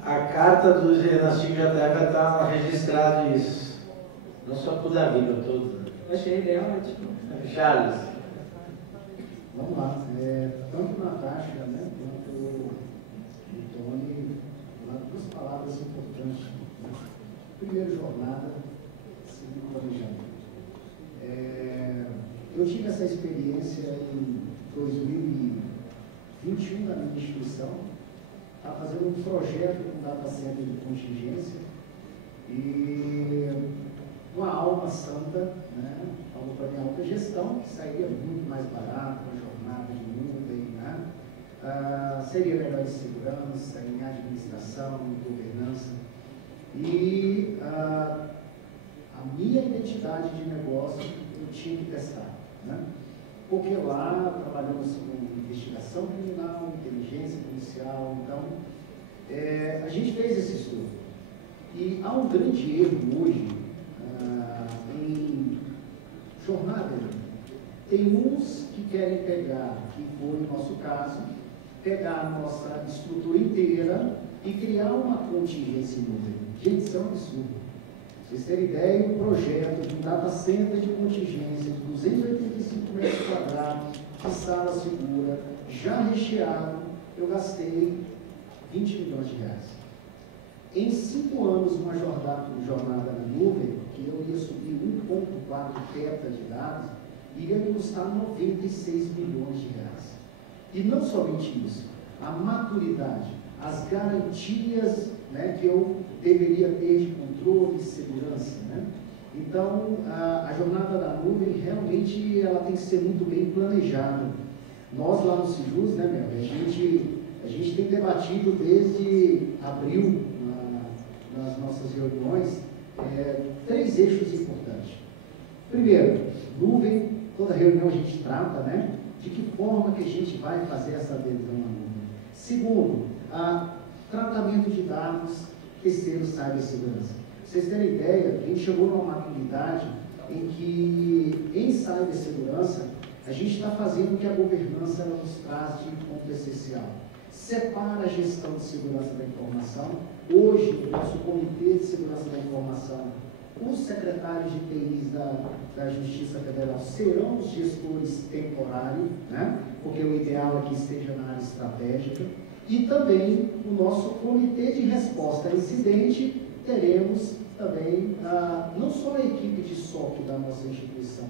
a carta do Renascimento já está registrado isso. Não só para o Davi, para todos. Eu achei a ideia ótima. Charles. Vamos lá. Tanto Natasha, né, quanto o Tony, duas palavras importantes. Primeiro, jornada, segundo, planejamento. Eu tive essa experiência em 2021 na minha instituição, estava fazendo um projeto com data center de contingência e uma alma santa, né, algo para minha alta gestão, que sairia muito mais barato, uma jornada de nuvem, né, seria melhor em segurança, em administração, em governança. E a minha identidade de negócio eu tinha que testar, né? Porque lá trabalhamos com investigação criminal, inteligência policial, então a gente fez esse estudo. E há um grande erro hoje em jornada. Tem uns que querem pegar, que foi o nosso caso, pegar a nossa estrutura inteira e criar uma contingência em nuvem. Gente, isso é um absurdo. Vocês terem ideia, um projeto de um data center de contingência de 285 metros quadrados, de sala segura, já recheado, eu gastei 20 milhões de reais. Em 5 anos, uma jornada na nuvem, que eu ia subir 1,4 teta de dados, iria me custar 96 milhões de reais. E não somente isso, a maturidade, as garantias, né, que eu deveria ter de controle e segurança, né? Então, a jornada da nuvem, realmente, ela tem que ser muito bem planejada. Nós, lá no Sijus, né, a gente tem debatido desde abril, nas nossas reuniões, 3 eixos importantes. Primeiro, nuvem, toda reunião a gente trata, né, de que forma que a gente vai fazer essa adesão à nuvem. Segundo, tratamento de dados. Terceiro, cibersegurança. Vocês terem ideia, a gente chegou numa maturidade em que, em cibersegurança, a gente está fazendo o que a governança ela nos traz de ponto essencial. Separa a gestão de segurança da informação. Hoje, o nosso Comitê de Segurança da Informação, os secretários de TIs da Justiça Federal serão os gestores temporários, né? Porque o ideal é que esteja na área estratégica. E também o nosso Comitê de Resposta a Incidente, teremos também não só a equipe de SOC da nossa instituição,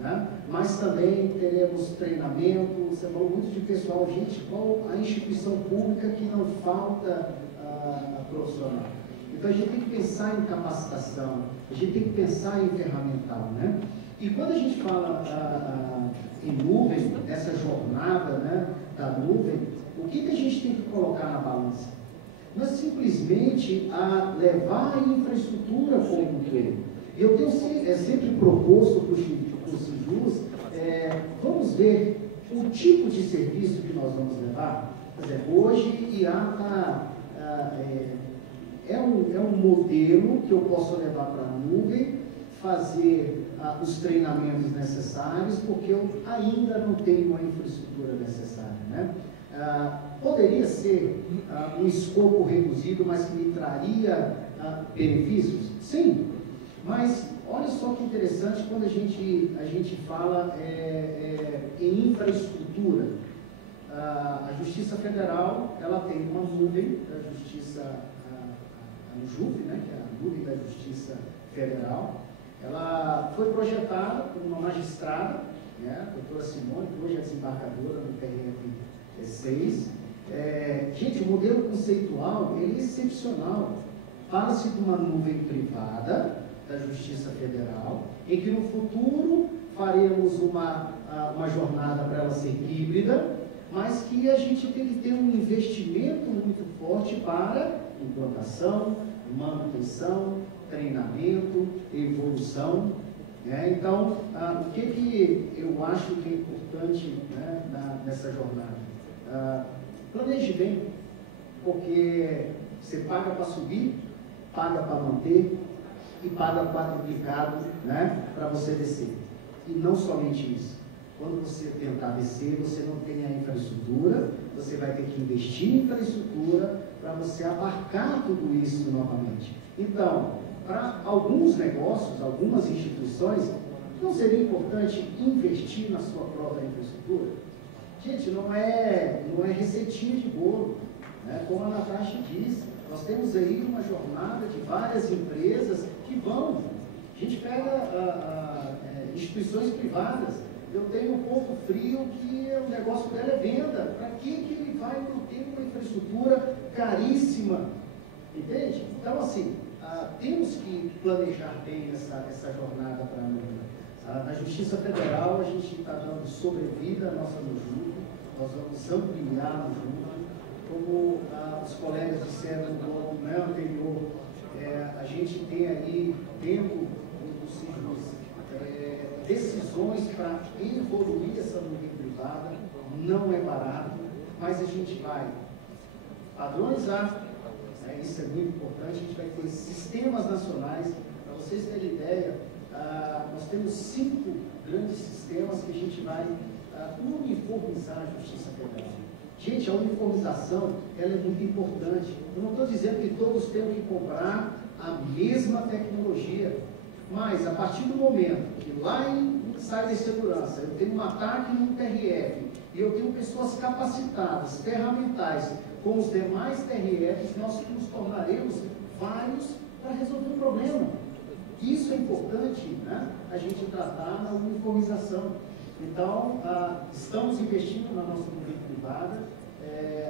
né? Mas também teremos treinamento. Você falou muito de pessoal, gente, qual a instituição pública que não falta profissional? Então a gente tem que pensar em capacitação, a gente tem que pensar em ferramental, né? E quando a gente fala em nuvem, essa jornada, né, da nuvem, o que a gente tem que colocar na balança? Não é simplesmente levar a infraestrutura como um todo. E eu tenho sempre proposto para o Sijus, vamos ver o tipo de serviço que nós vamos levar. Por exemplo, hoje IA é um modelo que eu posso levar para a nuvem, fazer os treinamentos necessários, porque eu ainda não tenho a infraestrutura necessária, né? Poderia ser um escopo reduzido, mas que me traria benefícios? Sim, mas olha só que interessante quando a gente fala em infraestrutura. A Justiça Federal, ela tem uma nuvem da Justiça, a NJUF, né, que é a nuvem da Justiça Federal. Ela foi projetada por uma magistrada, né, a doutora Simone, que hoje é desembargadora no TRF-6. Gente, o modelo conceitual ele é excepcional. Fala-se de uma nuvem privada da Justiça Federal, em que no futuro faremos uma jornada para ela ser híbrida, mas que a gente tem que ter um investimento muito forte para implantação, manutenção, treinamento, evolução. Então, o que eu acho que é importante, né, nessa jornada? Planeje bem, porque você paga para subir, paga para manter e paga quadruplicado, né, para você descer. E não somente isso. Quando você tentar descer, você não tem a infraestrutura, você vai ter que investir em infraestrutura para você abarcar tudo isso novamente. Então, para alguns negócios, algumas instituições, não seria importante investir na sua própria infraestrutura? Gente, não é receitinha de bolo, né? Como a Natasha disse, nós temos aí uma jornada de várias empresas que vão. A gente pega instituições privadas. Eu tenho um Ponto Frio que o negócio dela é venda. Para que ele vai manter uma infraestrutura caríssima? Entende? Então, assim, temos que planejar bem essa jornada para a nuvem. Na Justiça Federal, a gente está dando sobrevida à nossa NJUF, nós vamos ampliar a NJUF. Como os colegas disseram no bloco anterior, a gente tem aí, dentro do Sijus, decisões para evoluir essa nuvem privada. Não é barato, mas a gente vai padronizar, isso é muito importante. A gente vai ter sistemas nacionais. Para vocês terem ideia, nós temos 5 grandes sistemas que a gente vai uniformizar a Justiça Federal. Gente, a uniformização, ela é muito importante. Eu não estou dizendo que todos tenham que comprar a mesma tecnologia, mas a partir do momento que lá em cibersegurança eu tenho um ataque no TRF e eu tenho pessoas capacitadas, ferramentais, com os demais TRFs, nós nos tornaremos vários para resolver o problema. Isso é importante, né? A gente tratar na uniformização. Então, estamos investindo na nossa nuvem privada.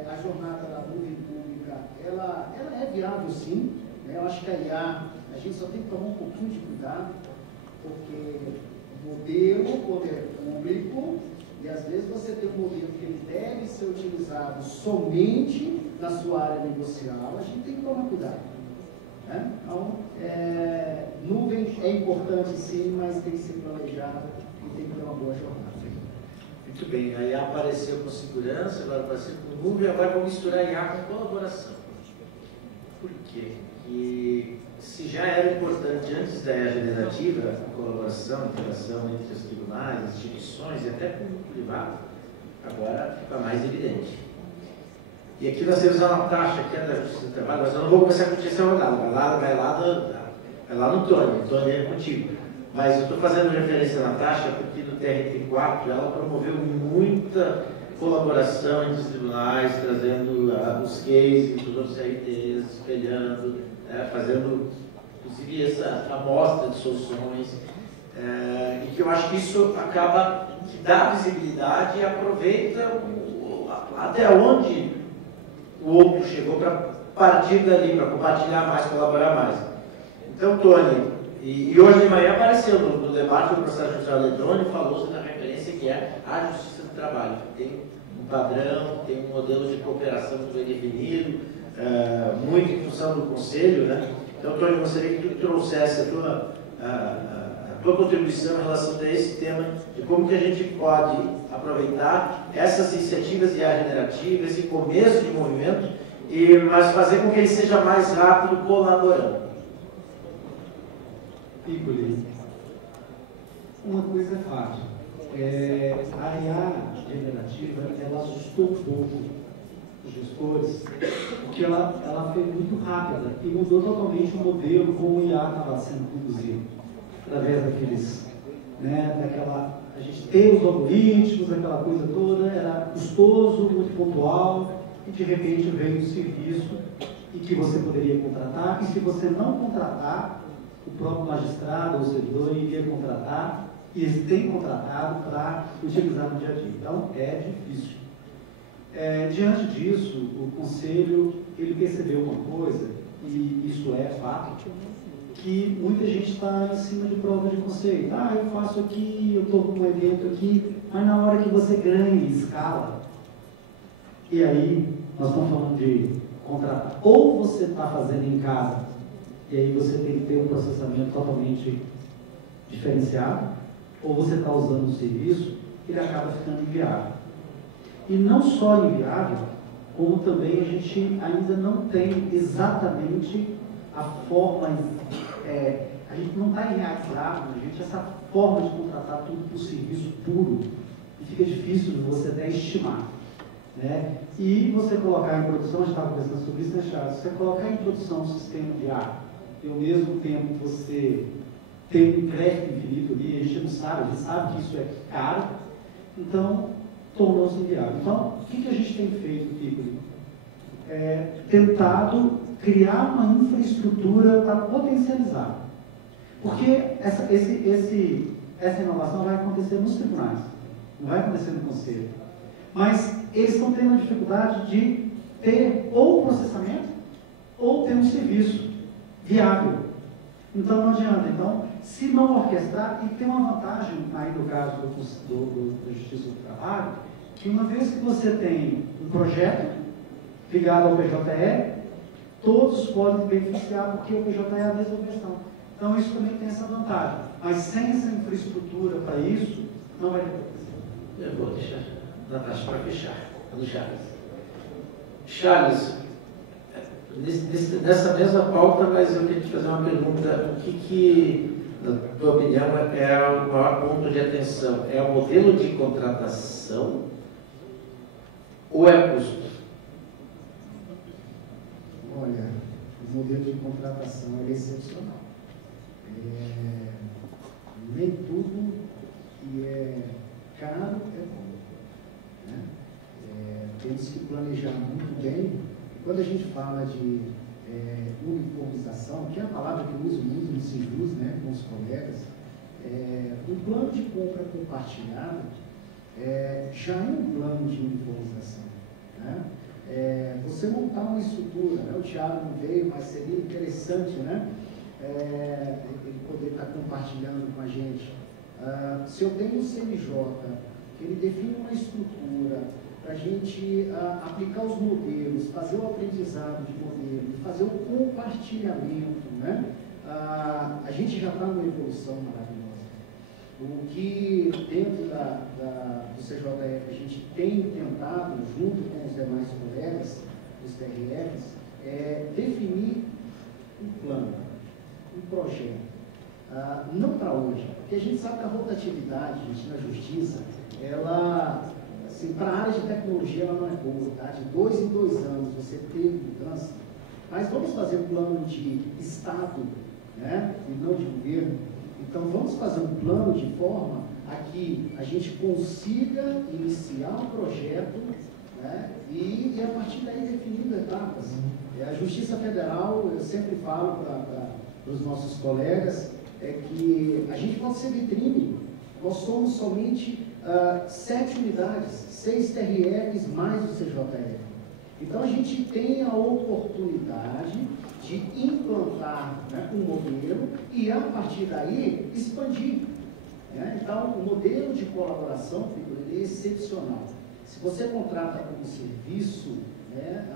A jornada da nuvem pública, ela é viável sim. Né? Eu acho que a IA, a gente só tem que tomar um pouquinho de cuidado, porque o modelo, quando é público, e às vezes você tem um modelo que ele deve ser utilizado somente na sua área negocial, a gente tem que tomar cuidado. Né? Então, nuvem é importante sim, mas tem que ser planejada e tem que ter uma boa jornada. Muito bem, a IA apareceu com segurança, agora apareceu com nuvem, agora vamos misturar a IA com colaboração. Por quê? E se já era importante antes da IA generativa, a colaboração, a interação entre os tribunais, instituições e até público privado, agora fica mais evidente. E aqui nós temos a Natasha, que é da Justiça do Trabalho, mas eu não vou começar a curtir essa rodada, vai lá no Tony, o Tony é contigo. Mas eu estou fazendo referência à Natasha porque no TRT4 ela promoveu muita colaboração entre os tribunais, trazendo os cases dos outros CRTs, espelhando, fazendo inclusive essa amostra de soluções, e que eu acho que isso acaba que dá visibilidade e aproveita até onde o outro chegou para partir dali, para compartilhar mais, colaborar mais. Então, Tony, e hoje de manhã apareceu no debate do processo judicial eletrônico, falou-se na referência que é a Justiça do Trabalho. Tem um padrão, tem um modelo de cooperação que foi definido, muito em função do Conselho, né? Então, Tony, eu gostaria que tu trouxesse a tua contribuição em relação a esse tema, de como que a gente pode aproveitar essas iniciativas de IA generativa, esse começo de movimento, mas fazer com que ele seja mais rápido colaborando. Piccoli, uma coisa é fácil. A IA generativa, ela assustou um pouco os gestores, porque ela foi muito rápida e mudou totalmente o modelo como o IA estava sendo conduzido. Através daqueles, a gente tem os algoritmos, aquela coisa toda, era custoso, muito pontual, e de repente veio um serviço e que você poderia contratar, e se você não contratar, o próprio magistrado ou servidor iria contratar, e eles têm contratado para utilizar no dia a dia. Então, é difícil. Diante disso, o Conselho, ele percebeu uma coisa, e isso é fato, que muita gente está em cima de prova de conceito. Eu faço aqui, eu estou com um evento aqui, mas na hora que você ganha em escala, e aí nós estamos falando de contratar, ou você está fazendo em casa, e aí você tem que ter um processamento totalmente diferenciado, ou você está usando um serviço, ele acaba ficando inviável. E não só inviável, como também a gente ainda não tem exatamente a forma, a gente não está enraizado, essa forma de contratar tudo por serviço puro, e fica difícil de você até estimar. Né? E você colocar em produção, a gente estava conversando sobre isso, né, Charles? Você colocar em produção um sistema de ar, e ao mesmo tempo você tem um crédito infinito ali, a gente sabe que isso é caro, então tornou-se inviável. Então, o que a gente tem feito, Piccoli? Tentado criar uma infraestrutura para potencializar. Porque essa inovação vai acontecer nos tribunais, não vai acontecer no Conselho. Mas eles estão tendo a dificuldade de ter ou processamento ou ter um serviço viável. Então não adianta. Então, se não orquestrar, e tem uma vantagem aí no caso da Justiça do Trabalho, que uma vez que você tem um projeto ligado ao PJE, todos podem beneficiar, porque o PJE é a mesma questão. Então isso também tem essa vantagem. Mas sem essa infraestrutura para isso, não vai ter coisa. Eu vou deixar Natasha para fechar. Do Charles. Charles, nessa mesma pauta, mas eu queria te fazer uma pergunta. O que na tua opinião, é o maior ponto de atenção? É o modelo de contratação ou é custo? Olha, o modelo de contratação é excepcional. Nem tudo que é caro é bom. Né? Temos que planejar muito bem. Quando a gente fala de uniformização, que é a palavra que eu uso muito no Sijus, né, com os colegas, um plano de compra compartilhado já é um plano de uniformização. Né? Você montar uma estrutura, né? O Thiago não veio, mas seria interessante, né? Ele poder estar compartilhando com a gente. Se eu tenho um CNJ, que ele define uma estrutura para a gente aplicar os modelos, fazer o aprendizado de modelo, fazer o compartilhamento, né? A gente já está numa evolução maravilhosa. O que dentro do CJF a gente tem tentado, junto com os demais colegas, os TRFs, é definir um plano, um projeto. Não para hoje, porque a gente sabe que a rotatividade, gente, na justiça, ela, assim, para a área de tecnologia, ela não é boa, tá? De 2 em 2 anos você teve mudança, mas vamos fazer um plano de Estado, né? E não de governo. Então, vamos fazer um plano de forma a que a gente consiga iniciar um projeto, né? E a partir daí definindo etapas. A Justiça Federal, eu sempre falo para os nossos colegas, que a gente pode ser vitrine. Nós somos somente 7 unidades, 6 TRFs mais o CJF. Então, a gente tem a oportunidade de implantar, né, um modelo e, a partir daí, expandir. Né? Então, o modelo de colaboração, ele é excepcional. Se você contrata como serviço, né,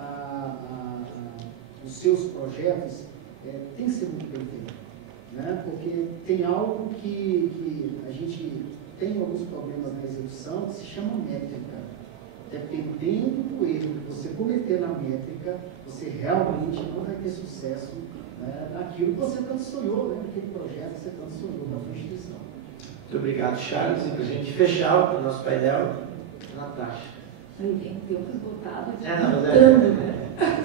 os seus projetos, tem que ser muito bem feito. Né? Porque tem algo que a gente tem alguns problemas na execução que se chama métrica. Dependendo do erro que você cometer na métrica, você realmente não vai ter sucesso, né, naquilo que você tanto sonhou, né, naquele projeto que você tanto sonhou para a sua instituição. Muito obrigado, Charles. E para a gente fechar o nosso painel, Natasha. Aí tem tempo esgotado.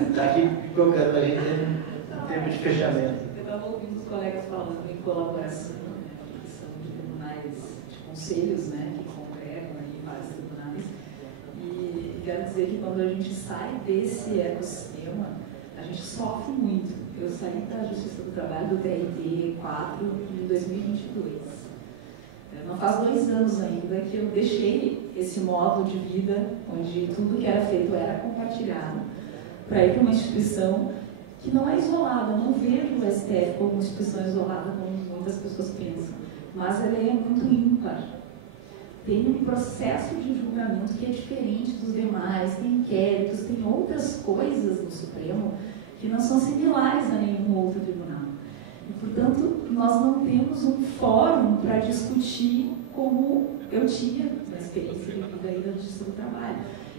Está aqui colocando a gente em tempo de fechamento. Eu estava ouvindo os colegas falando em colaboração, né, que são de tribunais de conselhos, né, que congregam aí vários tribunais. E quero dizer que quando a gente sai desse ecossistema, a gente sofre muito. Eu saí da Justiça do Trabalho, do TRT 4, em 2022. Não faz 2 anos ainda que eu deixei esse modo de vida, onde tudo que era feito era compartilhado, para ir para uma instituição que não é isolada. Eu não vejo o STF como uma instituição isolada, como muitas pessoas pensam, mas ela é muito ímpar. Tem um processo de julgamento que é diferente dos demais, tem inquéritos, tem outras coisas no Supremo que não são similares a nenhum outro tribunal. E, portanto, nós não temos um fórum para discutir como eu tinha uma experiência de vida aí da Justiça do Trabalho.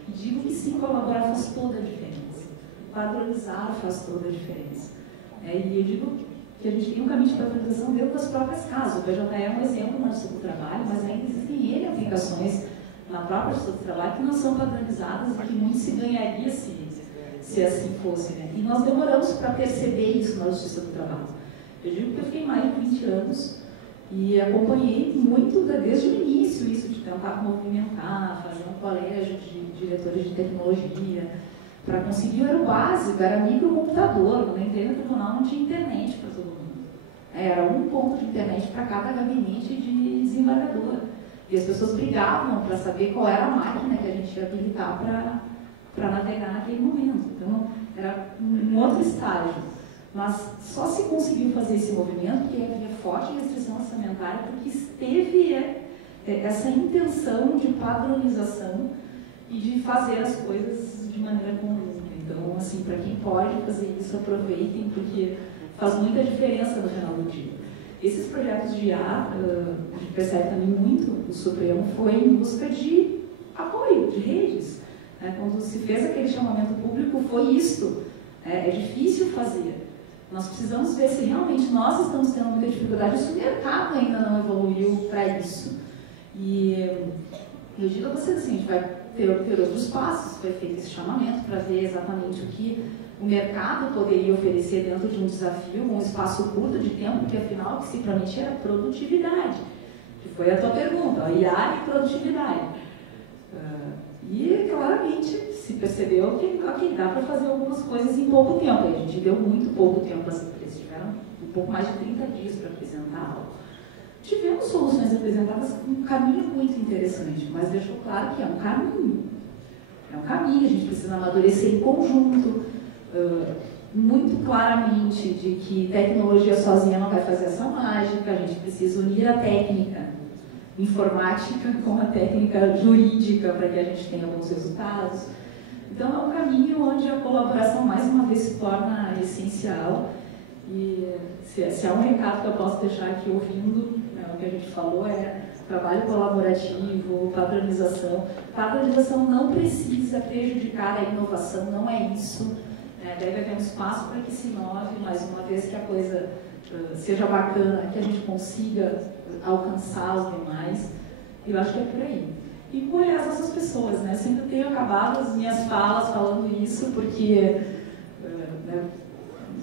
E digo que sim, colaborar faz toda a diferença. Padronizar faz toda a diferença. E eu digo que a gente tem um caminho de padronização dentro das próprias casas. O PJE é um exemplo na Justiça do Trabalho, mas ainda existem N aplicações na própria Justiça do Trabalho que não são padronizadas e que muito se ganharia se assim fosse. Né? E nós demoramos para perceber isso na Justiça do Trabalho. Eu digo que eu fiquei mais de 20 anos e acompanhei muito desde o início isso de tentar movimentar, fazer um colégio de diretores de tecnologia, para conseguir, era o básico, era microcomputador. Quando eu entrei no tribunal não tinha internet para todo mundo. Era um ponto de internet para cada gabinete de desembargador. E as pessoas brigavam para saber qual era a máquina que a gente ia habilitar para navegar naquele momento. Então, era um outro estágio. Mas só se conseguiu fazer esse movimento porque havia forte restrição orçamentária, porque esteve essa intenção de padronização e de fazer as coisas de maneira conjunta. Então, assim, para quem pode fazer isso, aproveitem, porque faz muita diferença no final do dia. Esses projetos de IA, a gente percebe também muito, o Supremo foi em busca de apoio, de redes. Quando se fez aquele chamamento público, foi isto. É difícil fazer. Nós precisamos ver se realmente nós estamos tendo muita dificuldade, se o mercado ainda não evoluiu para isso. E Eu digo a vocês assim, a gente vai ter outros passos, foi feito esse chamamento para ver exatamente o que o mercado poderia oferecer dentro de um desafio, um espaço curto de tempo, porque afinal o que se prometia era produtividade, que foi a tua pergunta, a IA e produtividade. E claramente se percebeu que okay, dá para fazer algumas coisas em pouco tempo. A gente deu muito pouco tempo às empresas, tiveram um pouco mais de 30 dias para apresentar algo. Tivemos soluções apresentadas com um caminho muito interessante, mas deixou claro que é um caminho. É um caminho, a gente precisa amadurecer em conjunto, muito claramente de que tecnologia sozinha não vai fazer essa mágica, a gente precisa unir a técnica informática com a técnica jurídica para que a gente tenha bons resultados. Então é um caminho onde a colaboração mais uma vez se torna essencial. E se há um recado que eu posso deixar aqui ouvindo, o que a gente falou é trabalho colaborativo, padronização. Padronização não precisa prejudicar a inovação, não é isso. Deve haver um espaço para que se inove, mas uma vez que a coisa seja bacana, que a gente consiga alcançar os demais, eu acho que é por aí. E por essas pessoas, né? Eu sempre tenho acabado as minhas falas falando isso, porque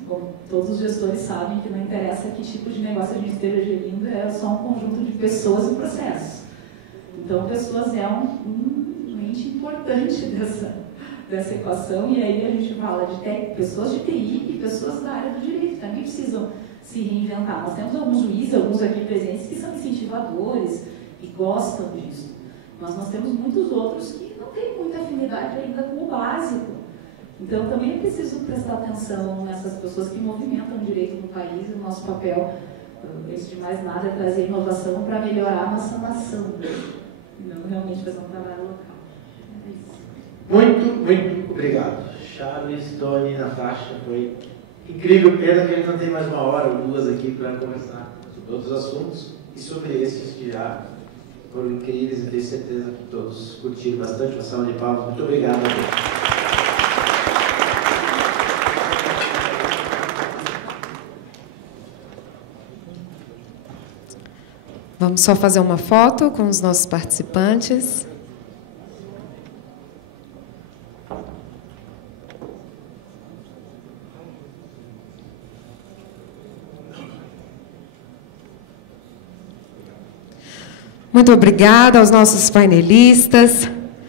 como todos os gestores sabem que não interessa que tipo de negócio a gente esteja gerindo, é só um conjunto de pessoas e processos. Então, pessoas é um ente importante dessa equação, e aí a gente fala de pessoas de TI e pessoas da área do direito, também precisam se reinventar. Nós temos alguns juízes, alguns aqui presentes, que são incentivadores e gostam disso. Mas nós temos muitos outros que não têm muita afinidade ainda com o básico. Então, também é preciso prestar atenção nessas pessoas que movimentam o direito no país. O nosso papel, antes de mais nada, é trazer inovação para melhorar a nossa nação, e não realmente fazer um trabalho local. É isso. Muito obrigado. Charles, Tony, Natasha, foi incrível. Pena que a gente não tem mais uma hora ou duas aqui para conversar sobre outros assuntos e sobre esses que já foram incríveis e tenho certeza que todos curtiram bastante. Uma salva de palmas. Muito obrigado a todos. Vamos só fazer uma foto com os nossos participantes. Muito obrigada aos nossos painelistas.